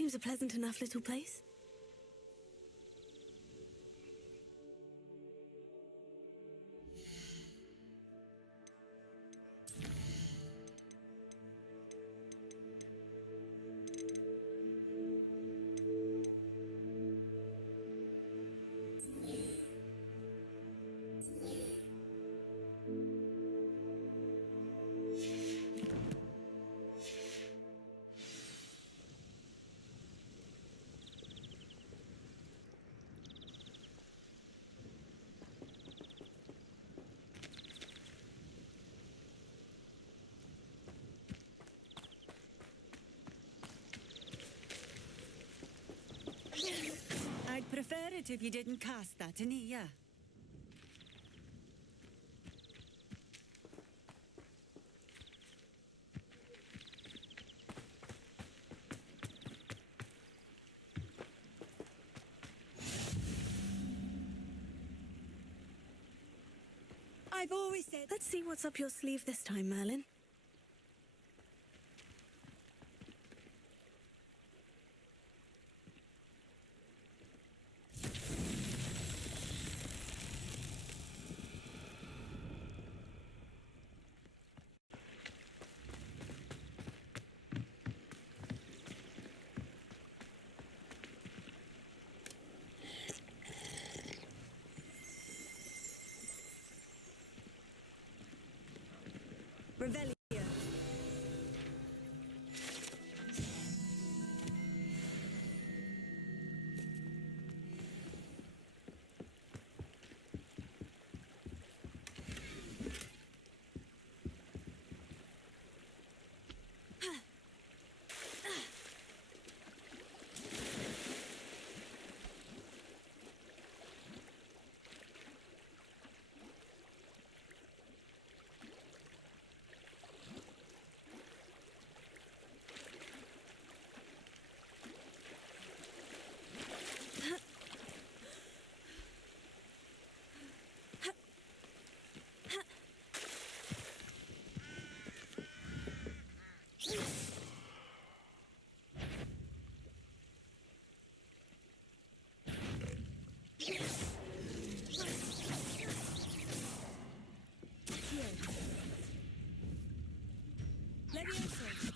Seems a pleasant enough little place. I'd prefer it if you didn't cast that in here. I've always said... Let's see what's up your sleeve this time, Merlin. Revelio. Levioso.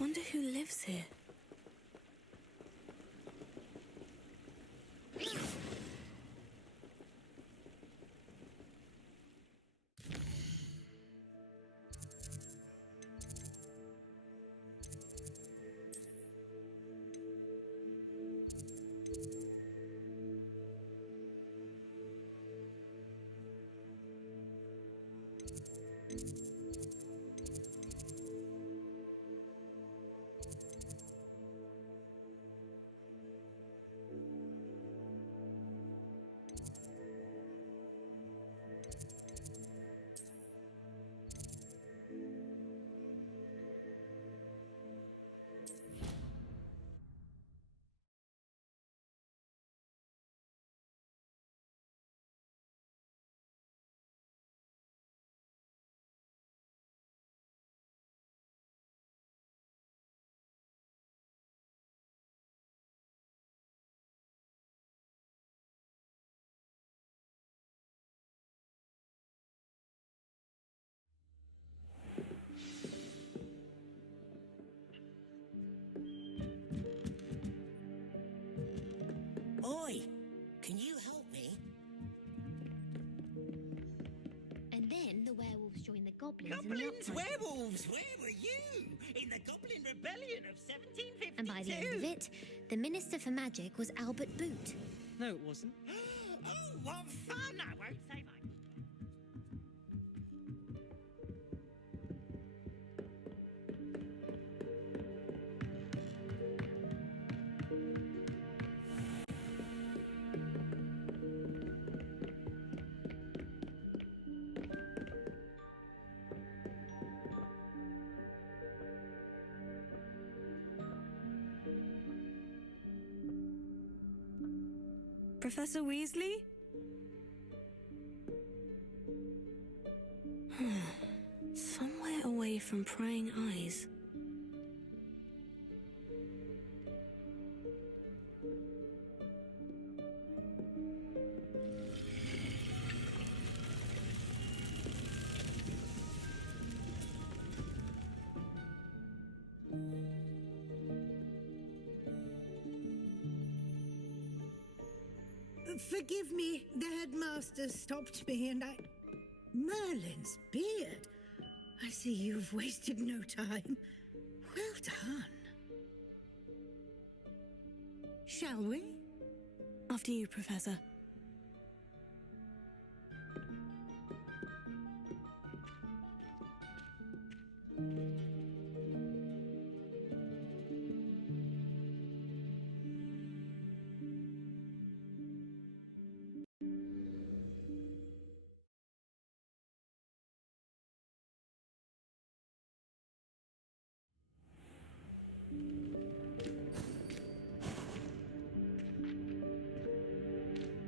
Wonder who lives here. Goblins, werewolves, where were you? In the Goblin Rebellion of 1752? And by the end of it, the Minister for Magic was Albert Boot. No, it wasn't. Oh, what fun! I won't say much. Professor Weasley? Somewhere away from prying eyes. Forgive me, the headmaster stopped me and I... Merlin's beard. I see you've wasted no time. Well done. Shall we? After you, Professor.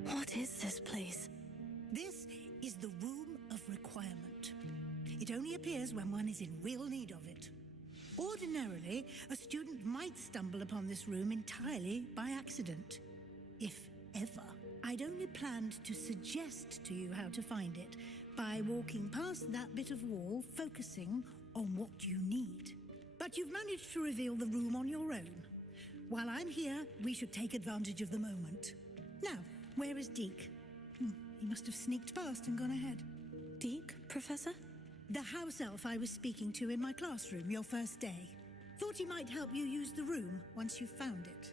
What is this place? This is the Room of Requirement. It only appears when one is in real need of it. Ordinarily, a student might stumble upon this room entirely by accident. If ever. I'd only planned to suggest to you how to find it by walking past that bit of wall, focusing on what you need. But you've managed to reveal the room on your own. While I'm here, we should take advantage of the moment. Now, where is Deke? He must have sneaked past and gone ahead. Deke, Professor? The house elf I was speaking to in my classroom your first day. Thought he might help you use the room once you've found it.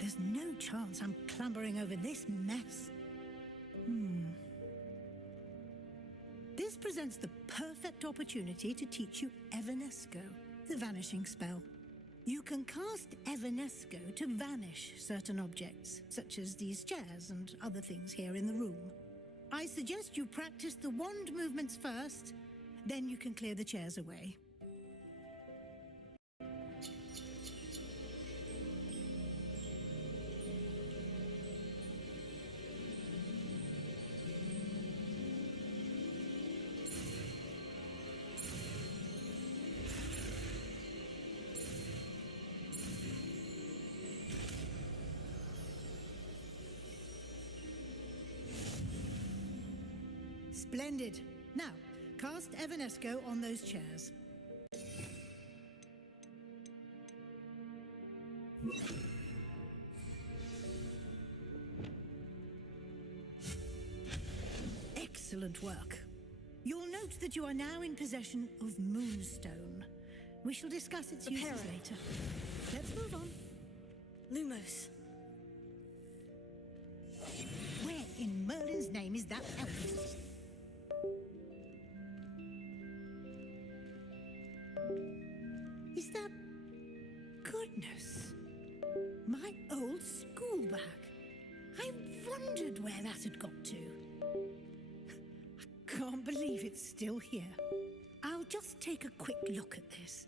There's no chance I'm clambering over this mess. This presents the perfect opportunity to teach you Evanesco, the vanishing spell. You can cast Evanesco to vanish certain objects, such as these chairs and other things here in the room. I suggest you practice the wand movements first, then you can clear the chairs away. Splendid. Now, cast Evanesco on those chairs. Excellent work. You'll note that you are now in possession of Moonstone. We shall discuss its uses later. Let's move on. Lumos. Where in Merlin's name is that elf? Is that... Goodness. My old school bag. I wondered where that had got to. I can't believe it's still here. I'll just take a quick look at this.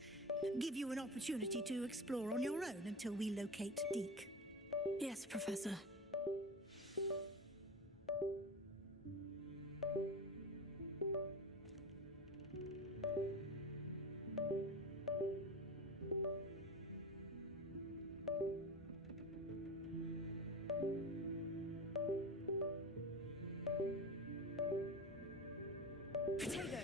Give you an opportunity to explore on your own until we locate Deke. Yes, Professor. Potato.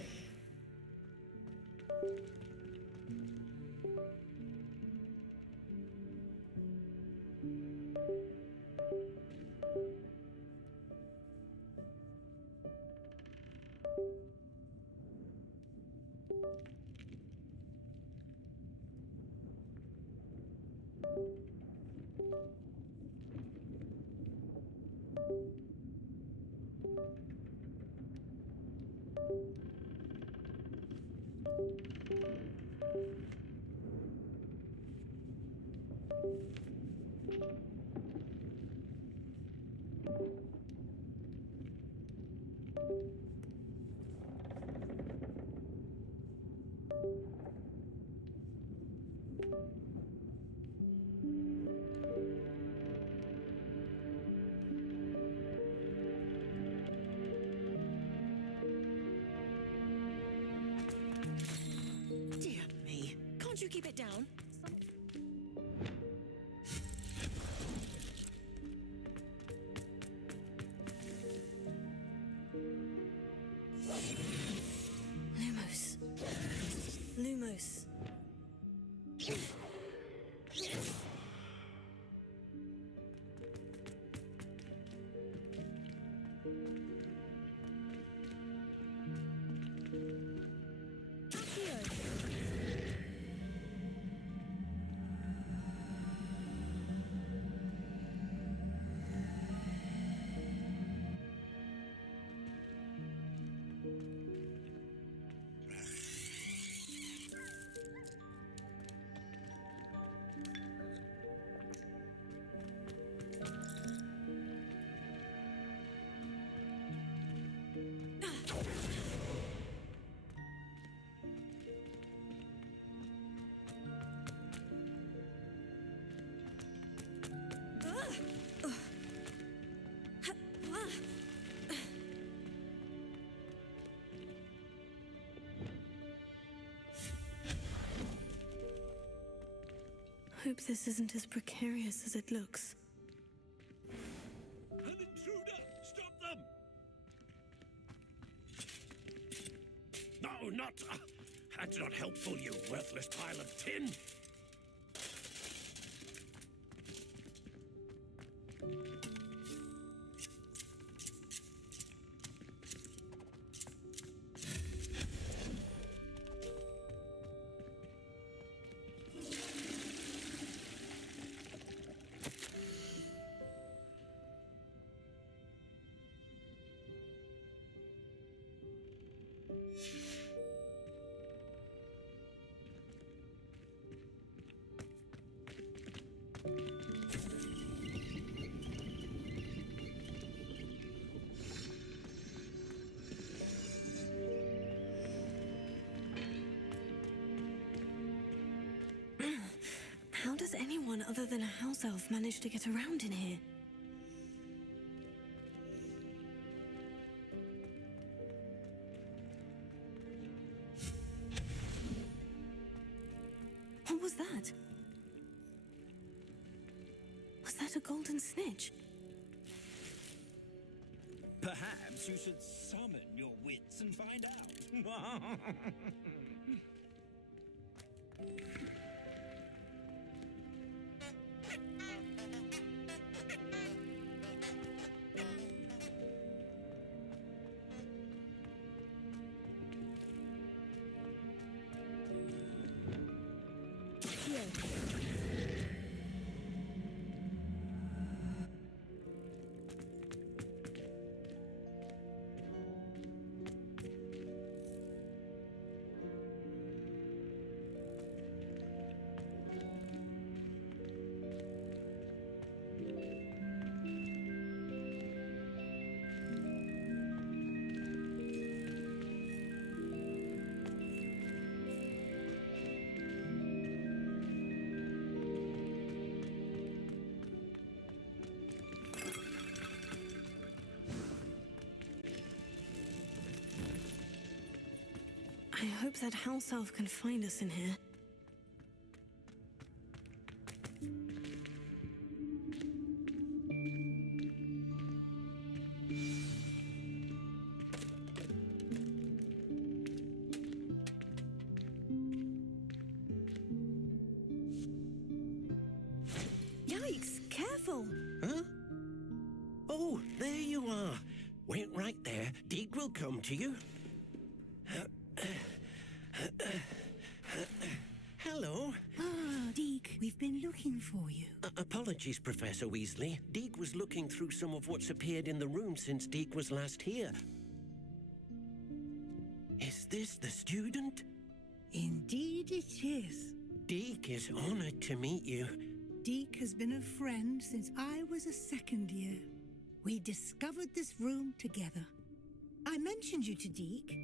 Dear me. Can't you keep it down? Lumos. Lumos. Hope this isn't as precarious as it looks. An intruder! Stop them! No, not... that's not helpful, you worthless pile of tin! How does anyone other than a house elf manage to get around in here? What was that? Was that a golden snitch? Perhaps you should summon your wits and find out. I hope that house elf can find us in here. Yikes, careful. Huh? Oh, there you are. Wait right there. Deek will come to you. Hello. Ah, Deke, we've been looking for you. Apologies, Professor Weasley. Deek was looking through some of what's appeared in the room since Deek was last here. Is this the student? Indeed it is. Deek is honored to meet you. Deke has been a friend since I was a second year. We discovered this room together. I mentioned you to Deke.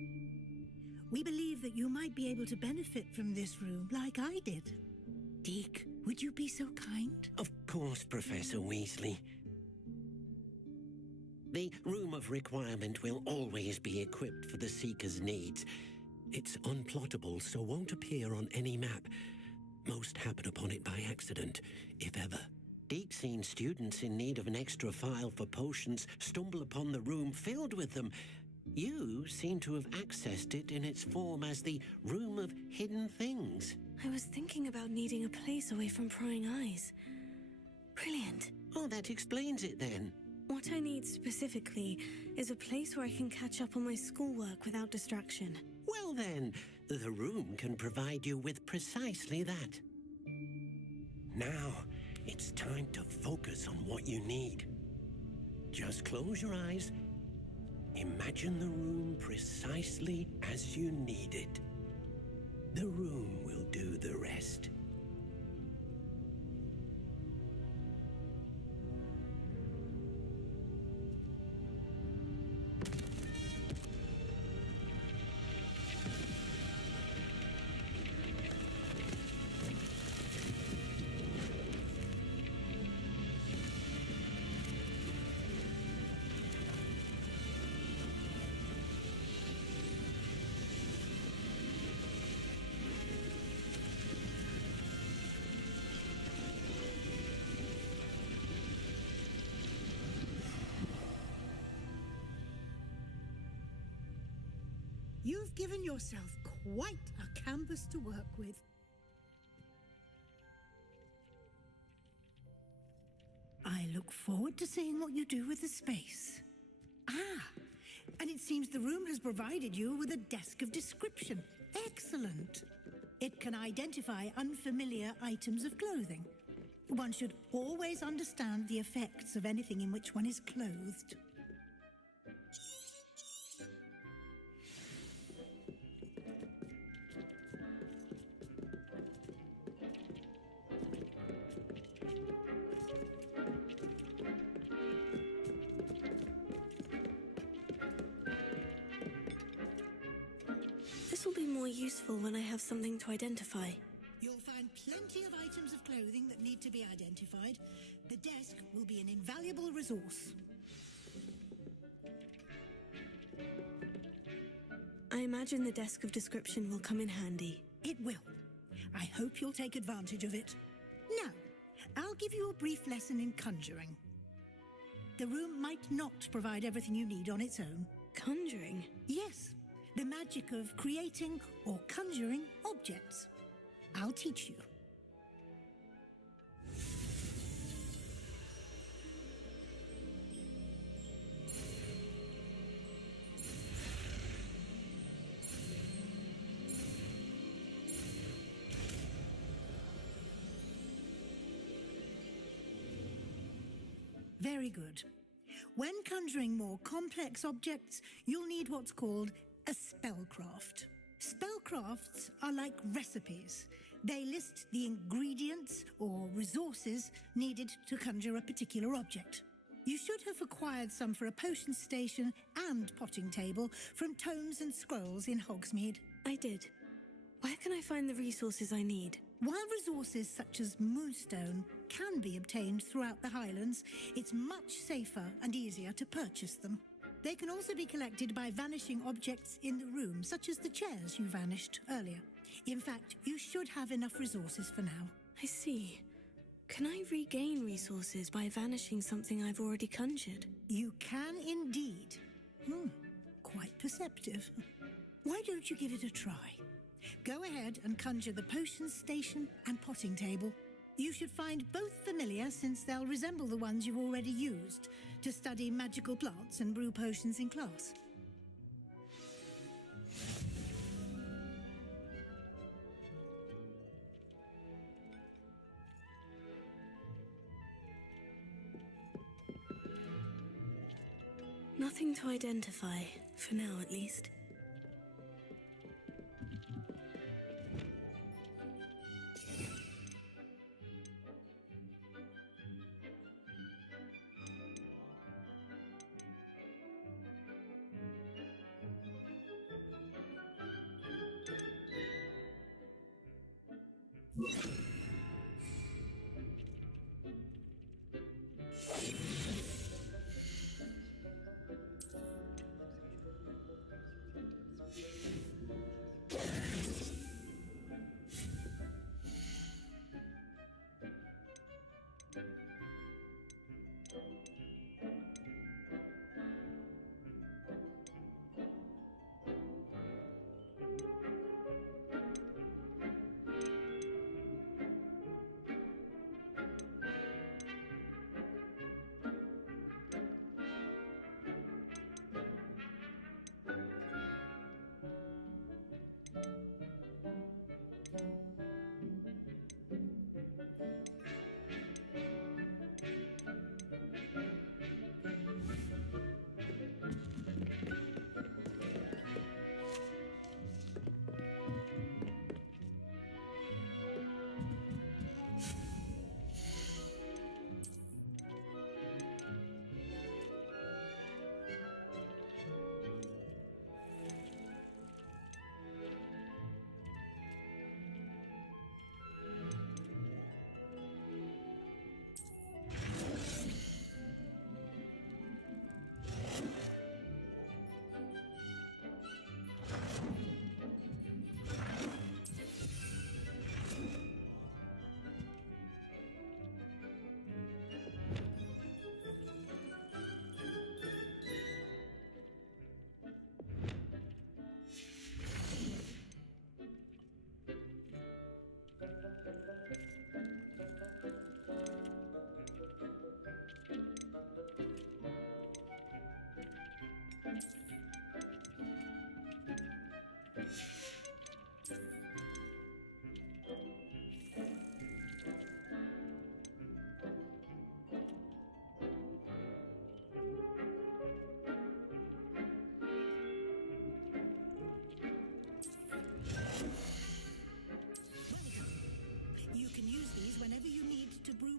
We believe that you might be able to benefit from this room like I did. Deke, would you be so kind? Of course, Professor Weasley. The Room of Requirement will always be equipped for the Seeker's needs. It's unplottable, so won't appear on any map. Most happen upon it by accident, if ever. Deke's seen students in need of an extra file for potions stumble upon the room filled with them. You seem to have accessed it in its form as the Room of Hidden Things. I was thinking about needing a place away from prying eyes. Brilliant. Oh, that explains it then. What I need specifically is a place where I can catch up on my schoolwork without distraction. Well then, the room can provide you with precisely that. Now, it's time to focus on what you need. Just close your eyes. Imagine the room precisely as you need it. The room will do the rest. You've given yourself quite a canvas to work with. I look forward to seeing what you do with the space. Ah, and it seems the room has provided you with a desk of description. Excellent. It can identify unfamiliar items of clothing. One should always understand the effects of anything in which one is clothed. This will be more useful when I have something to identify. You'll find plenty of items of clothing that need to be identified. The desk will be an invaluable resource. I imagine the desk of description will come in handy. It will. I hope you'll take advantage of it. Now, I'll give you a brief lesson in conjuring. The room might not provide everything you need on its own. Conjuring? Yes, the magic of creating or conjuring objects. I'll teach you. Very good. When conjuring more complex objects, you'll need what's called a spellcraft. Spellcrafts are like recipes. They list the ingredients or resources needed to conjure a particular object. You should have acquired some for a potion station and potting table from tomes and scrolls in Hogsmeade. I did. Where can I find the resources I need? While resources such as moonstone can be obtained throughout the Highlands, it's much safer and easier to purchase them. They can also be collected by vanishing objects in the room, such as the chairs you vanished earlier. In fact, you should have enough resources for now. I see. Can I regain resources by vanishing something I've already conjured? You can indeed. Quite perceptive. Why don't you give it a try? Go ahead and conjure the potion station and potting table. You should find both familiar, since they'll resemble the ones you've already used to study magical plants and brew potions in class. Nothing to identify, for now at least.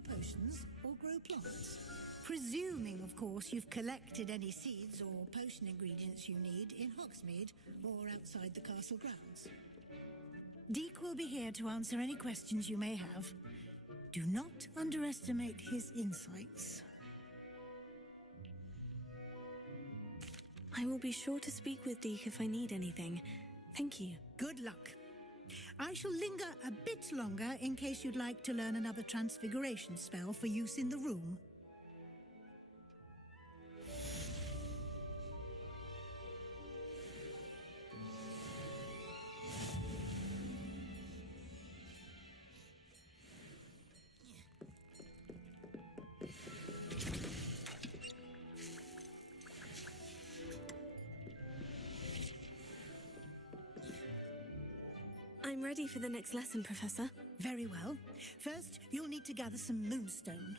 Potions or grow plants. Presuming, of course, you've collected any seeds or potion ingredients you need in Hogsmeade or outside the castle grounds. Deek will be here to answer any questions you may have. Do not underestimate his insights. I will be sure to speak with Deek if I need anything. Thank you. Good luck. I shall linger a bit longer in case you'd like to learn another transfiguration spell for use in the room. I'm ready for the next lesson, Professor. Very well. First, you'll need to gather some moonstone.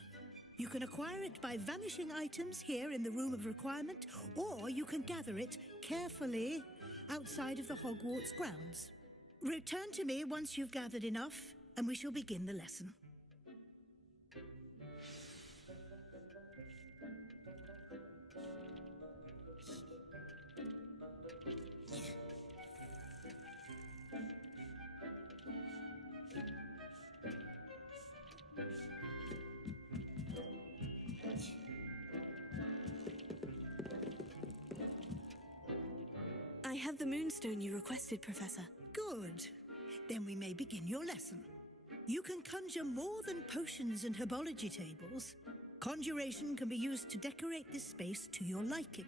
You can acquire it by vanishing items here in the Room of Requirement, or you can gather it carefully outside of the Hogwarts grounds. Return to me once you've gathered enough, and we shall begin the lesson. I have the moonstone you requested, Professor. Good. Then we may begin your lesson. You can conjure more than potions and herbology tables. Conjuration can be used to decorate this space to your liking.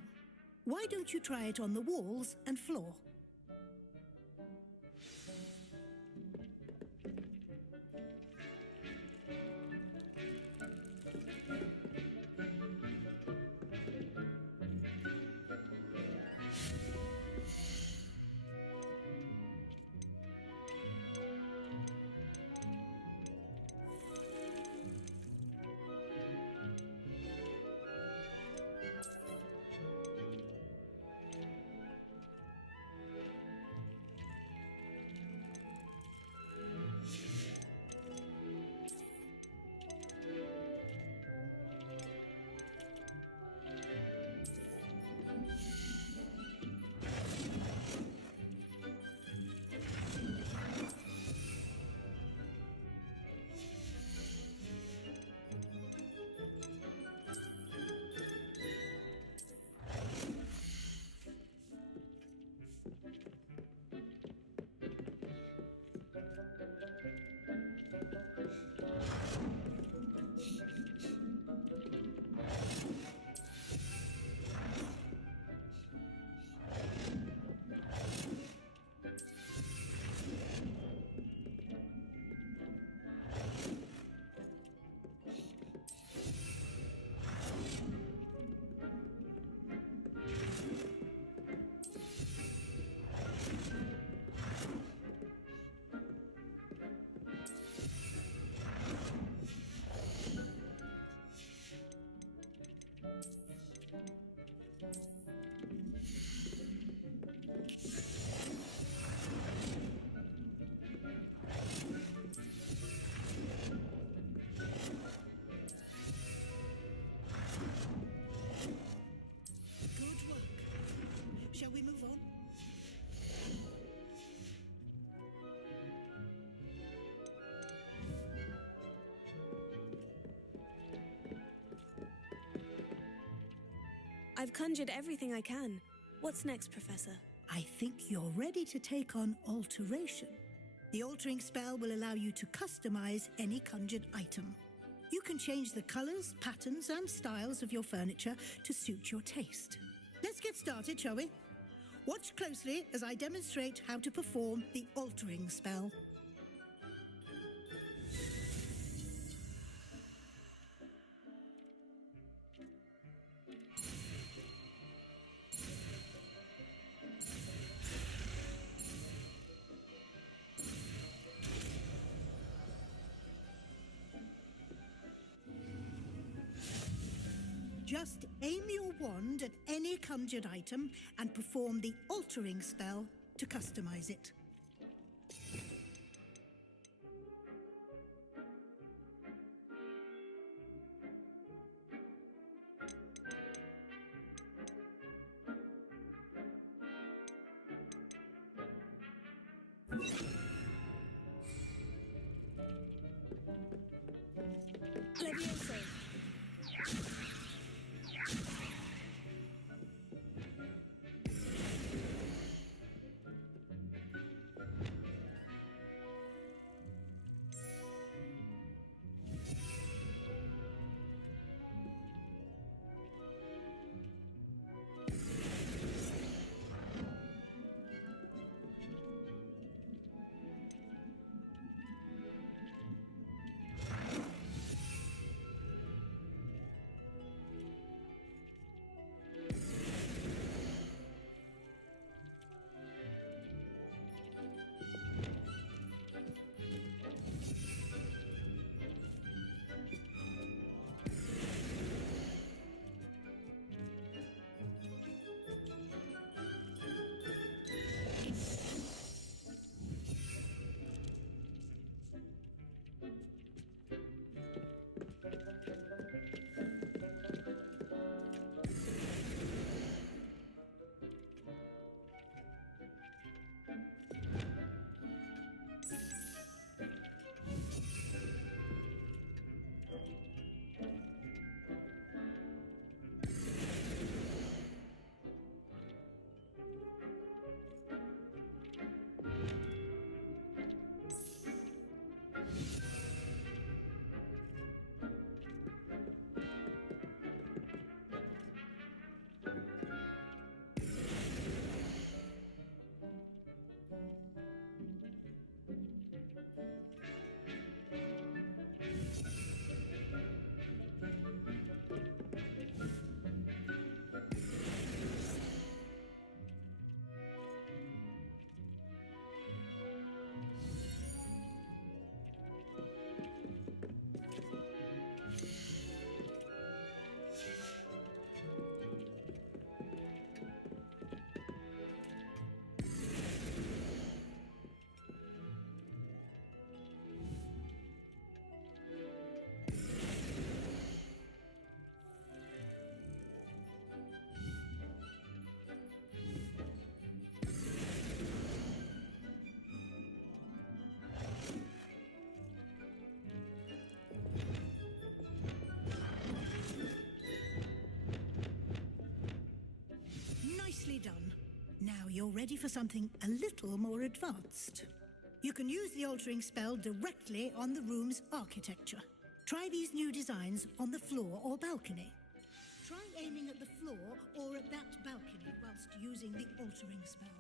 Why don't you try it on the walls and floor? Shall we move on? I've conjured everything I can. What's next, Professor? I think you're ready to take on alteration. The altering spell will allow you to customize any conjured item. You can change the colors, patterns, and styles of your furniture to suit your taste. Let's get started, shall we? Watch closely as I demonstrate how to perform the altering spell. Just aim your wand at any conjured item and perform the altering spell to customize it. Levioso. Nicely done. Now you're ready for something a little more advanced. You can use the altering spell directly on the room's architecture. Try these new designs on the floor or balcony. Try aiming at the floor or at that balcony whilst using the altering spell.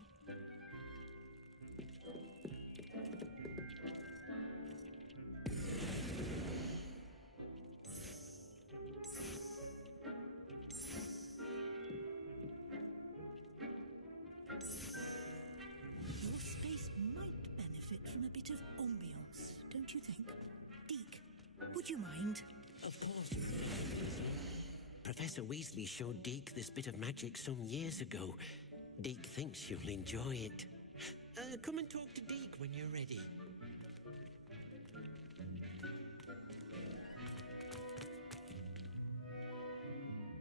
Your space might benefit from a bit of ambiance, don't you think? Deke, would you mind? Of course. Professor Weasley showed Deke this bit of magic some years ago. Deke thinks you'll enjoy it. Come and talk to Deke when you're ready.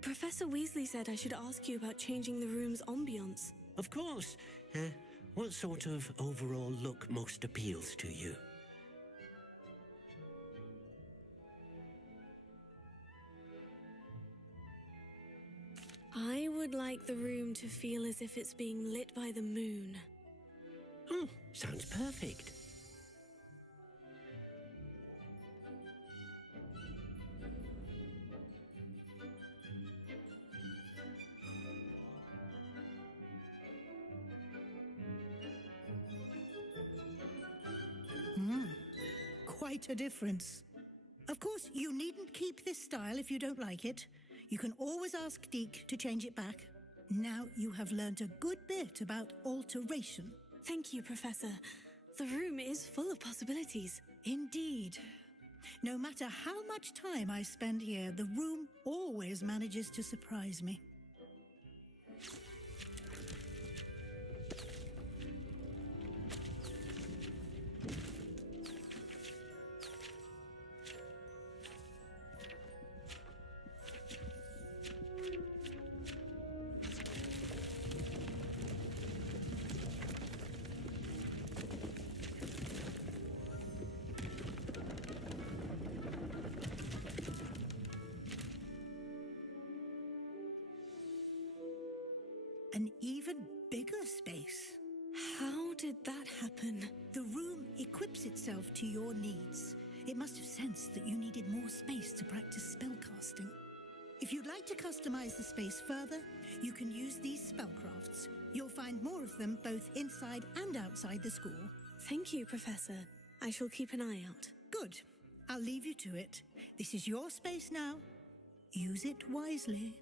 Professor Weasley said I should ask you about changing the room's ambience. Of course. What sort of overall look most appeals to you? I would like the room to feel as if it's being lit by the moon. Oh, sounds perfect. Quite a difference. Of course, you needn't keep this style if you don't like it. You can always ask Deke to change it back. Now you have learnt a good bit about alteration. Thank you, Professor. The room is full of possibilities. Indeed. No matter how much time I spend here, the room always manages to surprise me. An even bigger space. How did that happen? The room equips itself to your needs. It must have sensed that you needed more space to practice spellcasting. If you'd like to customize the space further, you can use these spellcrafts. You'll find more of them both inside and outside the school. Thank you, Professor. I shall keep an eye out. Good. I'll leave you to it. This is your space now. Use it wisely.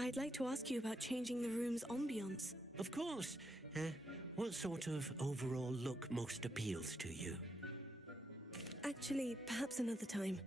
I'd like to ask you about changing the room's ambience. Of course. What sort of overall look most appeals to you? Actually, perhaps another time.